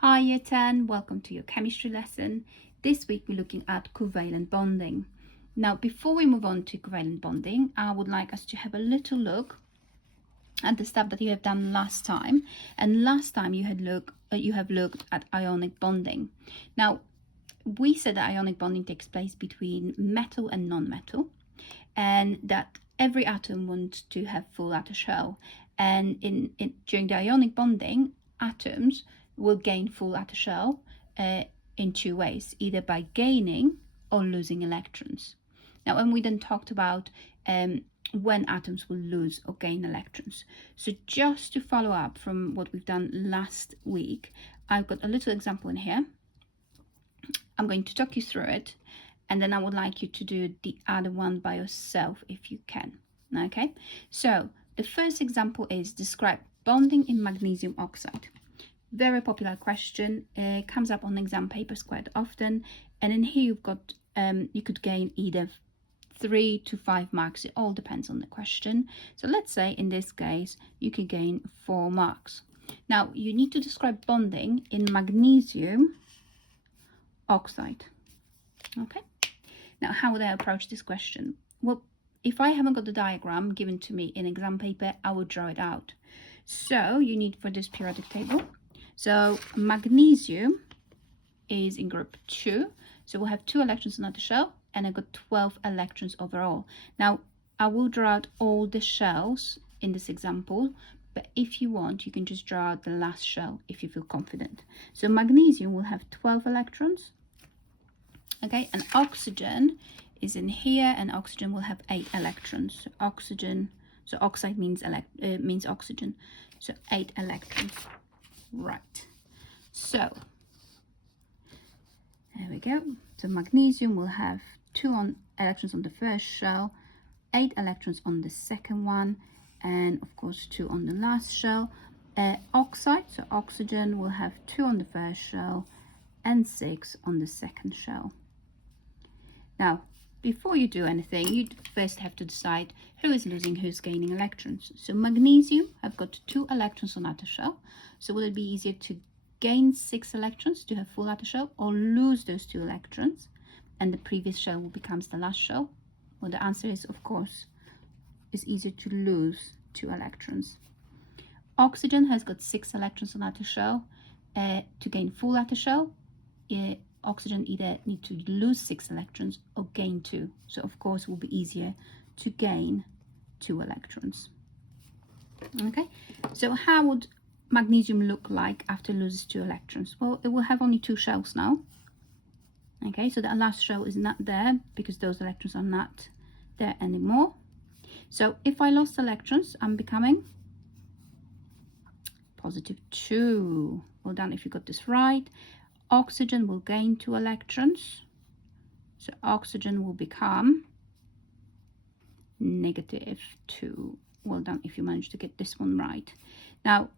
Hi Year 10, welcome to your chemistry lesson. This week we're looking at covalent bonding. Now before we move on to covalent bonding, I would like us to have a little look at the stuff that you have done last time. And last time you have looked at ionic bonding. Now we said that ionic bonding takes place between metal and non-metal, and that every atom wants to have full outer shell. And during the ionic bonding, atoms will gain full outer shell in two ways, either by gaining or losing electrons. Now, and we then talked about when atoms will lose or gain electrons. So just to follow up from what we've done last week, I've got a little example in here. I'm going to talk you through it, and then I would like you to do the other one by yourself if you can. Okay, so the first example is describe bonding in magnesium oxide. Very popular question, comes up on exam papers quite often, and in here you've got you could gain either 3 to 5 marks. It all depends on the question. So let's say in this case you could gain 4 marks. Now you need to describe bonding in magnesium oxide. Okay, now how would I approach this question? Well, if I haven't got the diagram given to me in exam paper, I will draw it out. So you need for this periodic table. So magnesium is in group 2, so we'll have 2 electrons on the shell, and I've got 12 electrons overall. Now I will draw out all the shells in this example, but if you want, you can just draw out the last shell if you feel confident. So magnesium will have 12 electrons. Okay, and oxygen is in here, and oxygen will have 8 electrons. So oxygen, so oxide means oxygen, so 8 electrons. Right, so there we go. So magnesium will have 2 electrons on the first shell, 8 electrons on the second one, and of course 2 on the last shell. Oxide, so oxygen will have 2 on the first shell and 6 on the second shell. Now, before you do anything, you first have to decide who is losing, who's gaining electrons. So magnesium have got 2 electrons on outer shell. So will it be easier to gain 6 electrons to have full outer shell, or lose those 2 electrons and the previous shell will becomes the last shell? Well, the answer is, of course, it's easier to lose 2 electrons. Oxygen has got 6 electrons on outer shell. To gain full outer shell, oxygen either need to lose 6 electrons or gain 2. So of course it will be easier to gain 2 electrons. Okay, so how would magnesium look like after it loses 2 electrons? Well, it will have only 2 shells now. Okay, so that last shell is not there because those electrons are not there anymore. So if I lost electrons, I'm becoming positive 2. Well done if you got this right. Oxygen will gain 2 electrons, so oxygen will become negative 2. Well done if you managed to get this one right. Now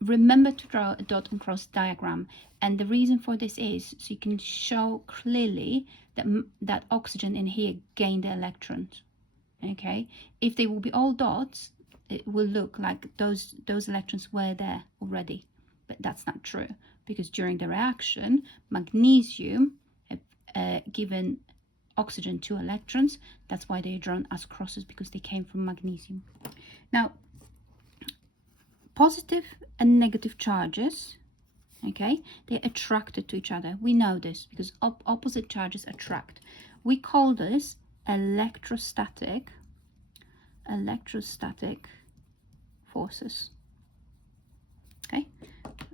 remember to draw a dot and cross diagram, and the reason for this is so you can show clearly that oxygen in here gained the electrons. Okay, if they will be all dots, it will look like those electrons were there already, but that's not true, because during the reaction magnesium have given oxygen 2 electrons. That's why they are drawn as crosses, because they came from magnesium. Now positive and negative charges, okay, they're attracted to each other. We know this because opposite charges attract. We call this electrostatic forces. Okay,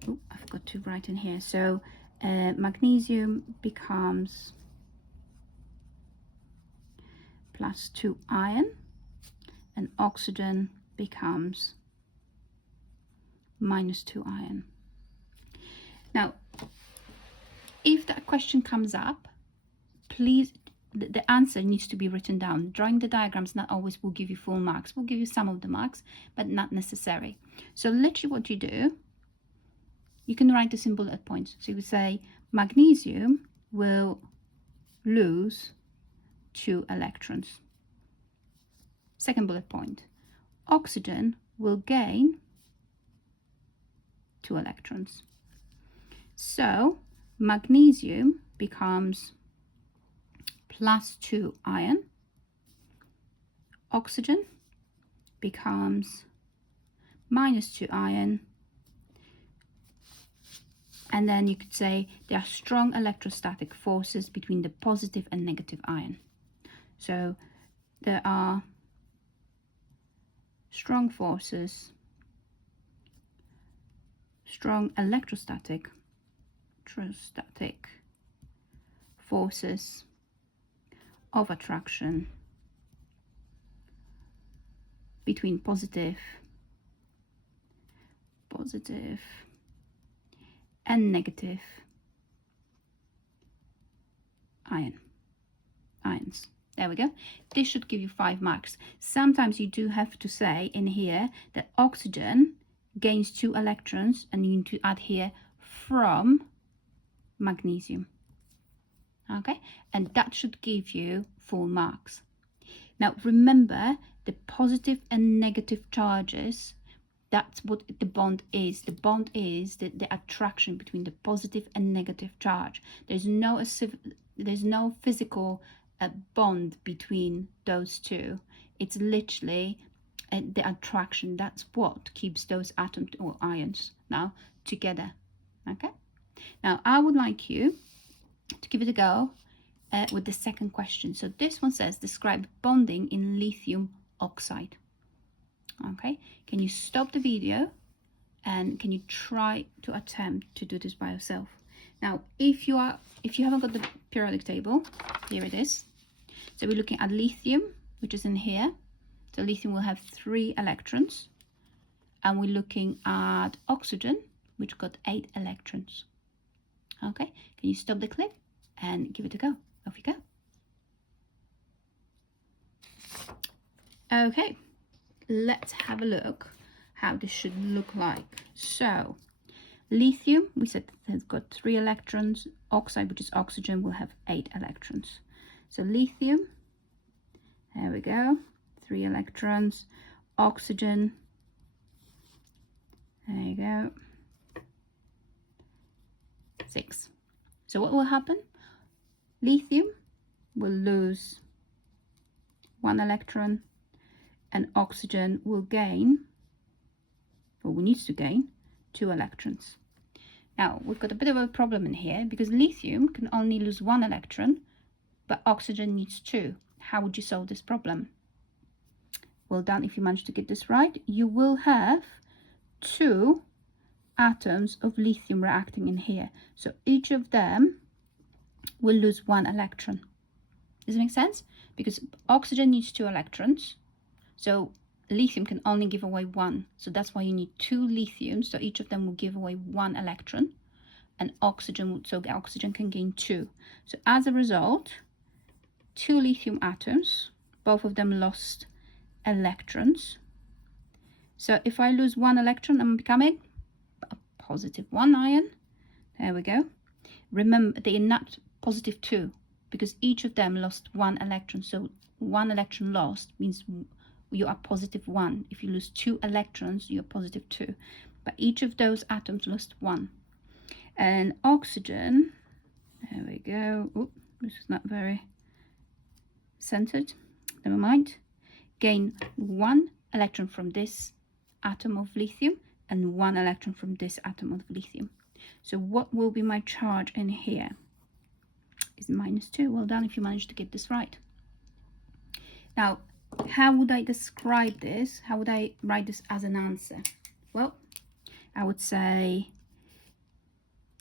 oh, I've got to write in here. So magnesium becomes +2 iron, and oxygen becomes -2 iron. Now if that question comes up, please, the answer needs to be written down. Drawing the diagrams not always will give you full marks. We'll give you some of the marks, but not necessary. So literally what you do, you can write this in bullet points. So you would say magnesium will lose 2 electrons. Second bullet point, oxygen will gain 2 electrons. So magnesium becomes +2 ion, oxygen becomes -2 ion, and then you could say there are strong electrostatic forces between the positive and negative ion. So there are strong forces, strong electrostatic forces of attraction between positive and negative ions. There we go. This should give you 5 marks. Sometimes you do have to say in here that oxygen gains 2 electrons, and you need to add here from magnesium. Okay, and that should give you full marks. Now remember, the positive and negative charges, that's what the bond is. The bond is the attraction between the positive and negative charge. There's no physical bond between those two. It's literally the attraction. That's what keeps those atoms or ions now together. Okay, now I would like you to give it a go with the second question. So this one says, describe bonding in lithium oxide. Okay, can you stop the video and can you try to attempt to do this by yourself? Now if you haven't got the periodic table, here it is. So we're looking at lithium, which is in here. So lithium will have 3 electrons, and we're looking at oxygen, which got 8 electrons. Okay, can you stop the clip and give it a go? Off you go. Okay, let's have a look how this should look like. So lithium, we said, has got 3 electrons. Oxide, which is oxygen, will have 8 electrons. So lithium, there we go, 3 electrons. Oxygen, there you go, 6. So what will happen? Lithium will lose 1 electron, and oxygen will gain, or needs to gain, 2 electrons. Now we've got a bit of a problem in here, because lithium can only lose 1 electron, but oxygen needs 2. How would you solve this problem? Well done if you managed to get this right. You will have 2 atoms of lithium reacting in here. So each of them will lose 1 electron. Does it make sense? Because oxygen needs 2 electrons. So lithium can only give away 1. So that's why you need 2 lithiums. So each of them will give away 1 electron. And oxygen can gain 2. So as a result, 2 lithium atoms, both of them lost electrons. So if I lose 1 electron, I'm becoming a +1 ion. There we go. Remember, they are not +2 because each of them lost 1 electron. So 1 electron lost means you are +1. If you lose 2 electrons, you're +2. But each of those atoms lost 1. And oxygen, there we go. Oop, this is not very centered. Never mind. Gain 1 electron from this atom of lithium and 1 electron from this atom of lithium. So what will be my charge in here? Is -2. Well done if you managed to get this right. Now, how would I describe this? How would I write this as an answer? Well, I would say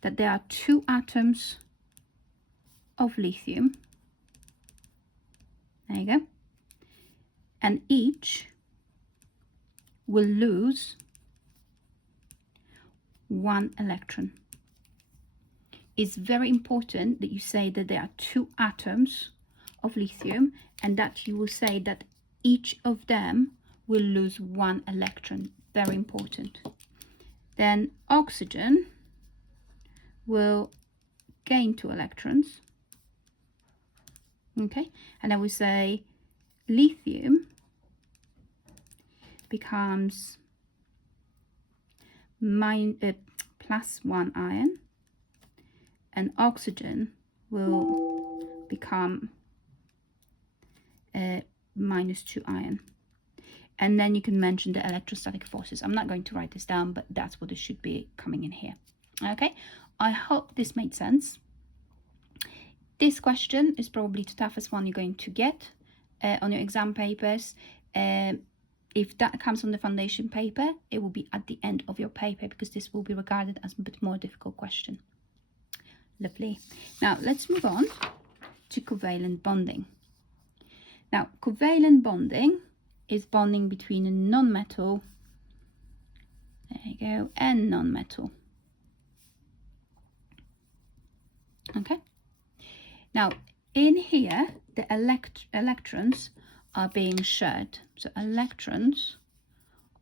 that there are 2 atoms of lithium. There you go. And each will lose 1 electron. It's very important that you say that there are 2 atoms of lithium, and that you will say that each of them will lose 1 electron. Very important. Then oxygen will gain 2 electrons. Okay, and I will say lithium becomes +1 ion, and oxygen will become a -2 ion. And then you can mention the electrostatic forces. I'm not going to write this down, but that's what it should be coming in here. Okay, I hope this made sense. This question is probably the toughest one you're going to get on your exam papers. If that comes on the foundation paper, it will be at the end of your paper, because this will be regarded as a bit more difficult question. Lovely. Now let's move on to covalent bonding. Now, covalent bonding is bonding between a non-metal, there you go, and non-metal. Okay. Now, in here, the electrons are being shared. So electrons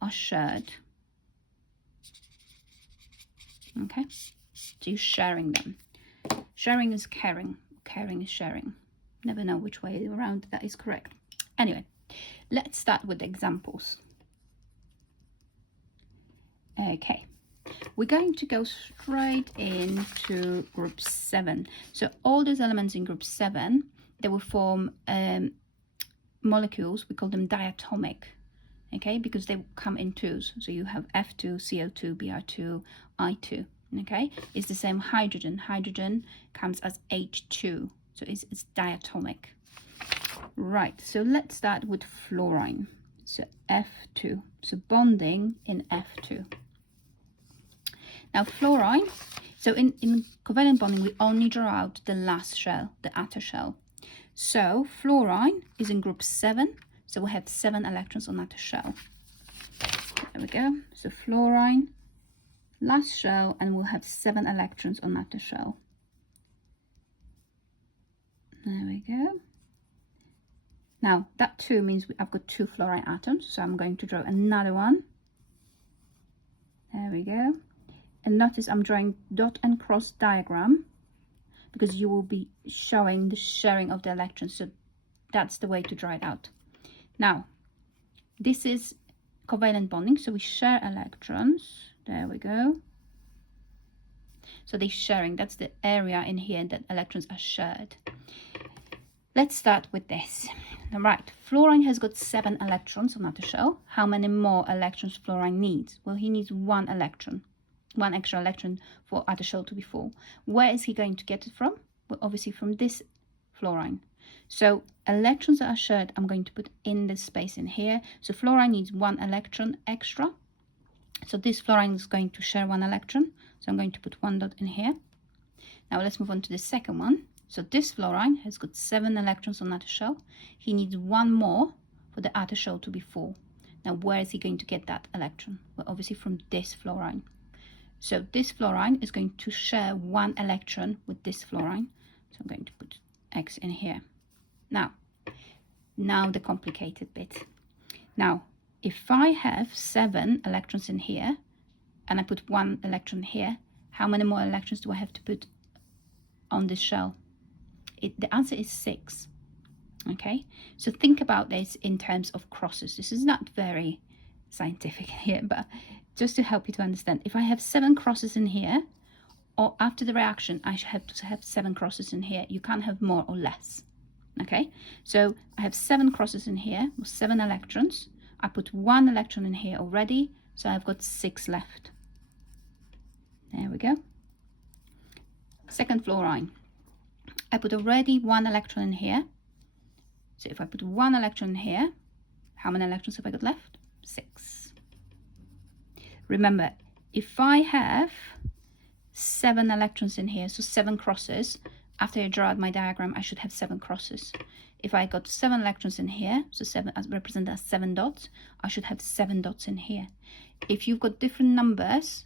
are shared. Okay. So you're sharing them. Sharing is caring. Caring is sharing. Never know which way around that is correct. Anyway, let's start with examples. Okay, we're going to go straight into group 7. So all those elements in group 7, they will form molecules. We call them diatomic, okay, because they come in twos. So you have F2, CO2, Br2, I2, okay. It's the same hydrogen. Hydrogen comes as H2, so it's diatomic. Right, so let's start with fluorine. So F2, so bonding in F2. Now fluorine, so in covalent bonding, we only draw out the last shell, the outer shell. So fluorine is in group 7, so we have 7 electrons on outer shell. There we go. So fluorine, last shell, and we'll have 7 electrons on outer shell. There we go. Now that 2 means I've got 2 fluorine atoms, so I'm going to draw another one. There we go. And notice I'm drawing dot and cross diagram, because you will be showing the sharing of the electrons, so that's the way to draw it out. Now this is covalent bonding, so we share electrons. There we go. So they're sharing, that's the area in here that electrons are shared. Let's start with this. All right, fluorine has got 7 electrons on outer shell. How many more electrons fluorine needs? Well, he needs 1 electron, 1 extra electron for outer shell to be full. Where is he going to get it from? Well, obviously from this fluorine. So electrons that are shared, I'm going to put in this space in here. So fluorine needs 1 electron extra. So this fluorine is going to share 1 electron. So I'm going to put 1 dot in here. Now let's move on to the second one. So this fluorine has got 7 electrons on outer shell. He needs 1 more for the outer shell to be full. Now where is he going to get that electron? Well, obviously from this fluorine. So this fluorine is going to share 1 electron with this fluorine. So I'm going to put X in here. Now the complicated bit. Now, if I have 7 electrons in here, and I put 1 electron here, how many more electrons do I have to put on this shell? The answer is 6. Okay, so think about this in terms of crosses. This is not very scientific here, but just to help you to understand, if I have 7 crosses in here, or after the reaction, I should have to have 7 crosses in here. You can't have more or less. Okay, so I have 7 crosses in here with 7 electrons. I put 1 electron in here already, so I've got 6 left. There we go. Second fluorine. I put already 1 electron in here. So if I put 1 electron in here, how many electrons have I got left? 6. Remember, if I have 7 electrons in here, so 7 crosses, after I draw out my diagram, I should have 7 crosses. If I got 7 electrons in here, so 7 as represented as 7 dots, I should have 7 dots in here. If you've got different numbers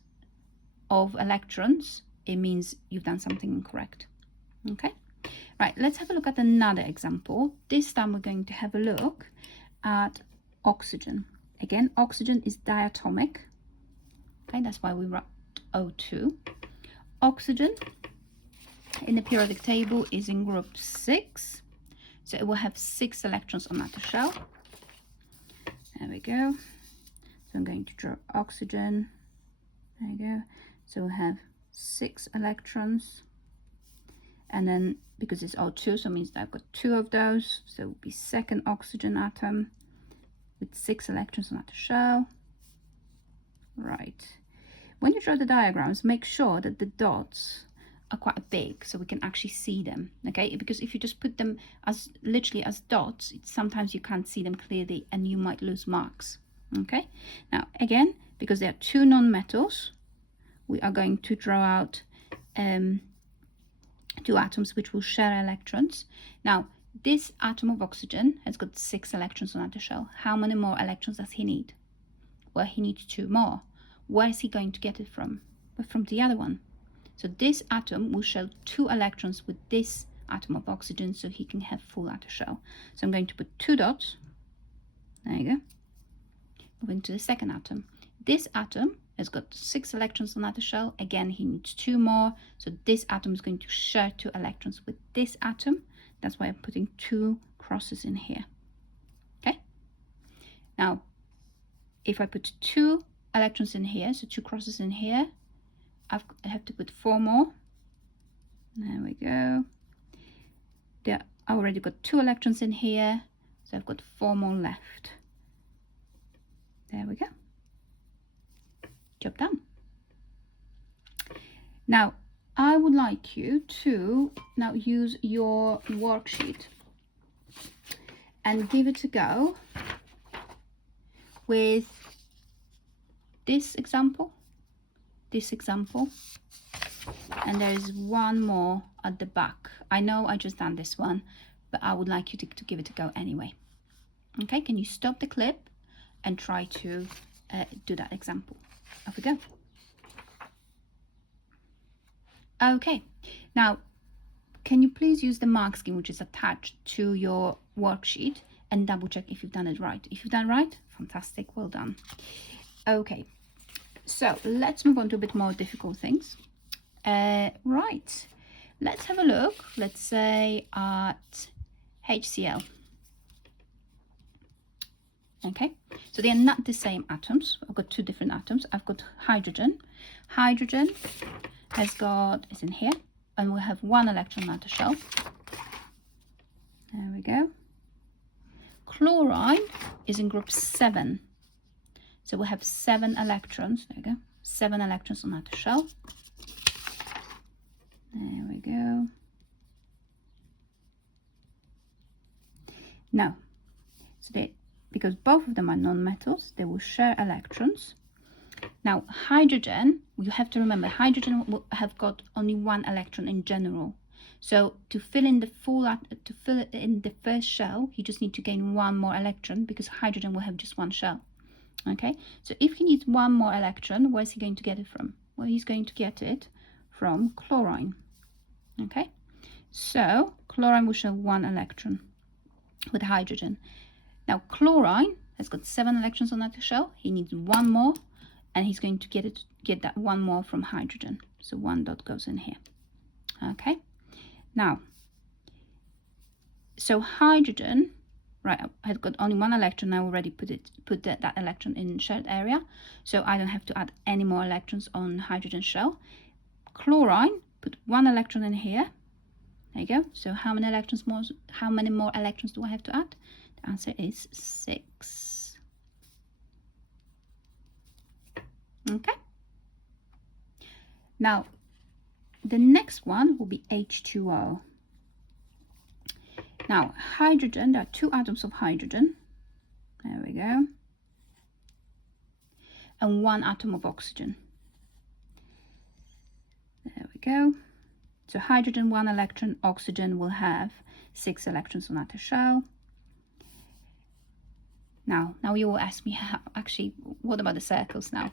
of electrons, it means you've done something incorrect. Okay, right, let's have a look at another example. This time we're going to have a look at oxygen. Again, oxygen is diatomic. Okay, that's why we wrote O2. Oxygen in the periodic table is in group 6, so it will have 6 electrons on outer shell. There we go. So I'm going to draw oxygen. There you go. So we'll have 6 electrons and then because it's O2, so it means that I've got 2 of those, so it would be second oxygen atom with 6 electrons on outer shell. Right. When you draw the diagrams, make sure that the dots are quite big so we can actually see them, okay? Because if you just put them as literally as dots, sometimes you can't see them clearly and you might lose marks, okay? Now again, because there are 2 non-metals, we are going to draw out 2 atoms which will share electrons. Now this atom of oxygen has got 6 electrons on outer shell. How many more electrons does he need? Well, he needs 2 more. Where is he going to get it from? Well, from the other one. So this atom will share 2 electrons with this atom of oxygen, so he can have full outer shell. So I'm going to put 2 dots. There you go. Moving to the second atom. This atom has got 6 electrons on outer shell. Again, he needs 2 more. So this atom is going to share 2 electrons with this atom. That's why I'm putting 2 crosses in here. Okay. Now, if I put 2 electrons in here, so 2 crosses in here, I have to put 4 more. There we go. There, I already got 2 electrons in here, so I've got 4 more left. There we go. Job done. Now, I would like you to now use your worksheet and give it a go with this example, and there is one more at the back. I know I just done this one, but I would like you to give it a go anyway. Okay, can you stop the clip and try to do that example? Off we go. Okay, now can you please use the mark scheme which is attached to your worksheet and double check if you've done it right. If you've done it right, fantastic, well done. Okay, so let's move on to a bit more difficult things. Right, let's have a look, let's say at HCl. Okay, so they are not the same atoms. I've got 2 different atoms. I've got hydrogen. Hydrogen has got, is in here, and we have 1 electron outer shell. There we go. Chlorine is in group 7. So we have 7 electrons. There we go. 7 electrons on outer shell. There we go. Now, so because both of them are non-metals, they will share electrons. Now, hydrogen, you have to remember, hydrogen will have got only 1 electron in general. So to fill in the first shell, you just need to gain 1 more electron because hydrogen will have just 1 shell. Okay, so if he needs 1 more electron, where's he going to get it from? Well, he's going to get it from chlorine. Okay, so chlorine will share 1 electron with hydrogen. Now chlorine has got 7 electrons on that shell. He needs 1 more, and he's going to get that 1 more from hydrogen. So 1 dot goes in here. Okay, now, so hydrogen, right, I've got only 1 electron. I already put that electron in shared area, so I don't have to add any more electrons on hydrogen shell. Chlorine, put 1 electron in here. There you go. So how many more electrons do I have to add? The answer is 6. Okay. Now, the next one will be H2O. Now, hydrogen, there are 2 atoms of hydrogen. There we go. And 1 atom of oxygen. There we go. So hydrogen, 1 electron, oxygen will have 6 electrons on outer shell. Now you will ask me, actually, what about the circles now?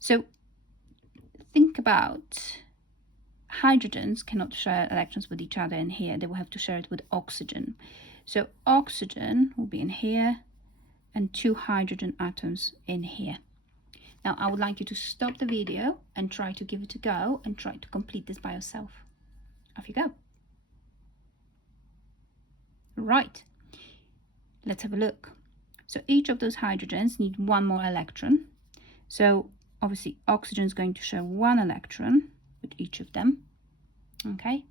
So think about hydrogens cannot share electrons with each other in here. They will have to share it with oxygen. So oxygen will be in here and 2 hydrogen atoms in here. Now I would like you to stop the video and try to give it a go and try to complete this by yourself. Off you go. Right, let's have a look. So each of those hydrogens need 1 more electron. So obviously oxygen is going to share 1 electron with each of them. Okay,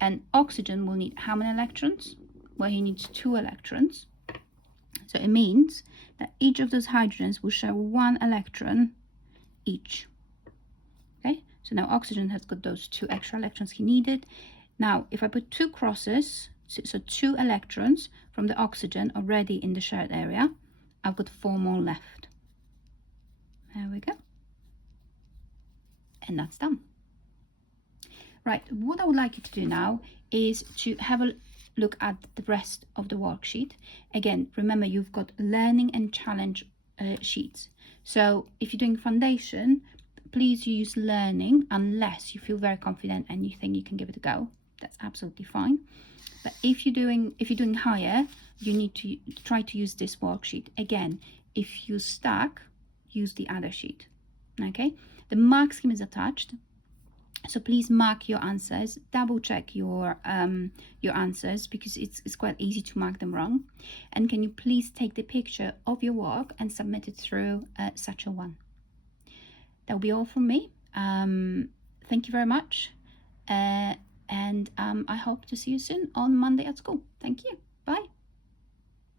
And oxygen will need how many electrons? Well, he needs 2 electrons. So it means that each of those hydrogens will share 1 electron each. Okay, so now oxygen has got those 2 extra electrons he needed. Now, if I put 2 crosses, so 2 electrons from the oxygen already in the shared area, I've got 4 more left. There we go. And that's done. Right, what I would like you to do now is to have a look at the rest of the worksheet. Again, remember you've got learning and challenge sheets. So if you're doing foundation, please use learning unless you feel very confident and you think you can give it a go. That's absolutely fine. But if you're doing higher, you need to try to use this worksheet. Again, if you stuck, use the other sheet. Okay, the mark scheme is attached. So please mark your answers, double check your answers, because it's quite easy to mark them wrong. And can you please take the picture of your work and submit it through Satchel 1. That'll be all from me. Thank you very much. And I hope to see you soon on Monday at school. Thank you. Bye.